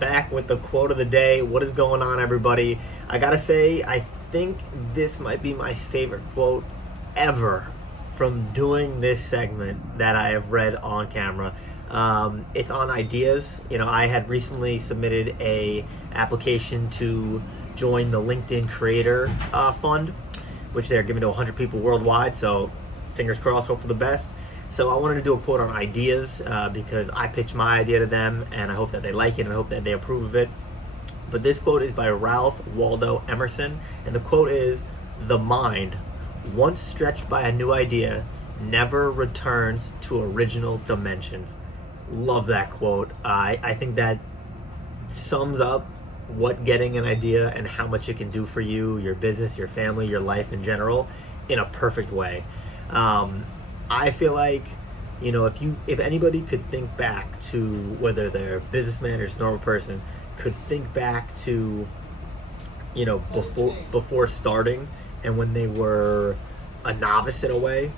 back with the quote of the day. What is going on, everybody? I gotta say, I think this might be my favorite quote ever from doing this segment that I have read on camera. It's on ideas. I had recently submitted a application to join the LinkedIn Creator Fund, which they're giving to 100 people worldwide. So fingers crossed, hope for the best. So I wanted to do a quote on ideas because I pitched my idea to them, and I hope that they like it and I hope that they approve of it. But this quote is by Ralph Waldo Emerson, and the quote is, "The mind, once stretched by a new idea, never returns to original dimensions." Love that quote. I think that sums up what getting an idea and how much it can do for you, your business, your family, your life in general, in a perfect way. I feel like, if anybody could think back to, whether they're a businessman or just a normal person, could think back to, before starting and when they were a novice in a way,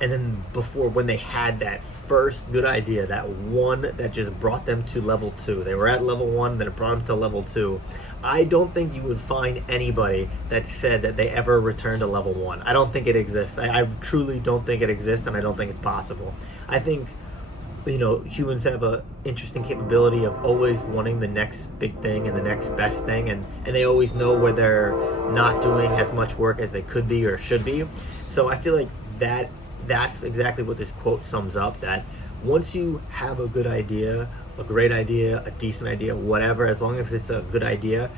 and then before, when they had that first good idea, that one that just brought them to level 2. They were at level 1, then it brought them to level 2. I don't think you would find anybody that said that they ever returned to level 1. I don't think it exists. I truly don't think it exists, and I don't think it's possible. I think, humans have a interesting capability of always wanting the next big thing and the next best thing, and they always know where they're not doing as much work as they could be or should be. So I feel like that's exactly what this quote sums up, that once you have a good idea, a great idea, a decent idea, whatever, as long as it's a good idea,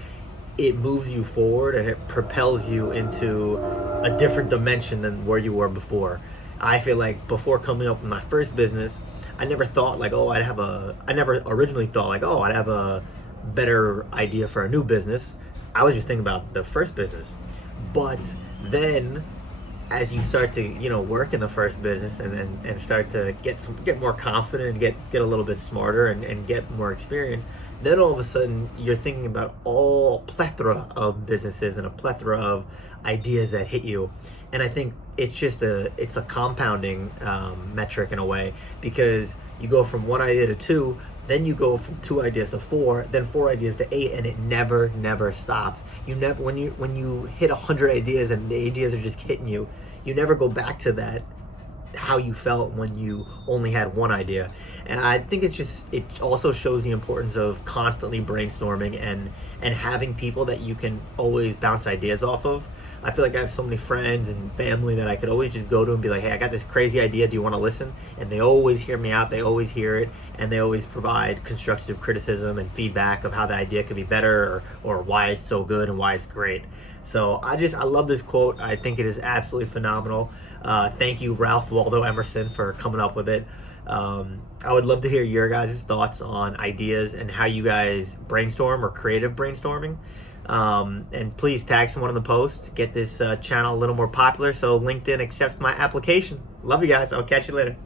it moves you forward and it propels you into a different dimension than where you were before. I feel like before coming up with my first business, I never thought I never originally thought I'd have a better idea for a new business. I was just thinking about the first business. But then as you start to work in the first business and start to get more confident, get a little bit smarter and get more experience, then all of a sudden you're thinking about all plethora of businesses and a plethora of ideas that hit you. And I think it's a compounding metric in a way, because you go from 1 idea to 2, then you go from 2 ideas to 4, then 4 ideas to 8, and it never stops. You never, when you hit 100 ideas and the ideas are just hitting you, you never go back to that, how you felt when you only had 1 idea. And I think it also shows the importance of constantly brainstorming and having people that you can always bounce ideas off of. I feel like I have so many friends and family that I could always just go to and be like, "Hey, I got this crazy idea. Do you want to listen?" And they always hear me out. They always hear it, and they always provide constructive criticism and feedback of how the idea could be better, or why it's so good and why it's great. So I love this quote. I think it is absolutely phenomenal. Thank you, Ralph Waldo Emerson, for coming up with it. I would love to hear your guys' thoughts on ideas and how you guys brainstorm or creative brainstorming. And please tag someone in the post, get this channel a little more popular so LinkedIn accepts my application. Love you guys. I'll catch you later.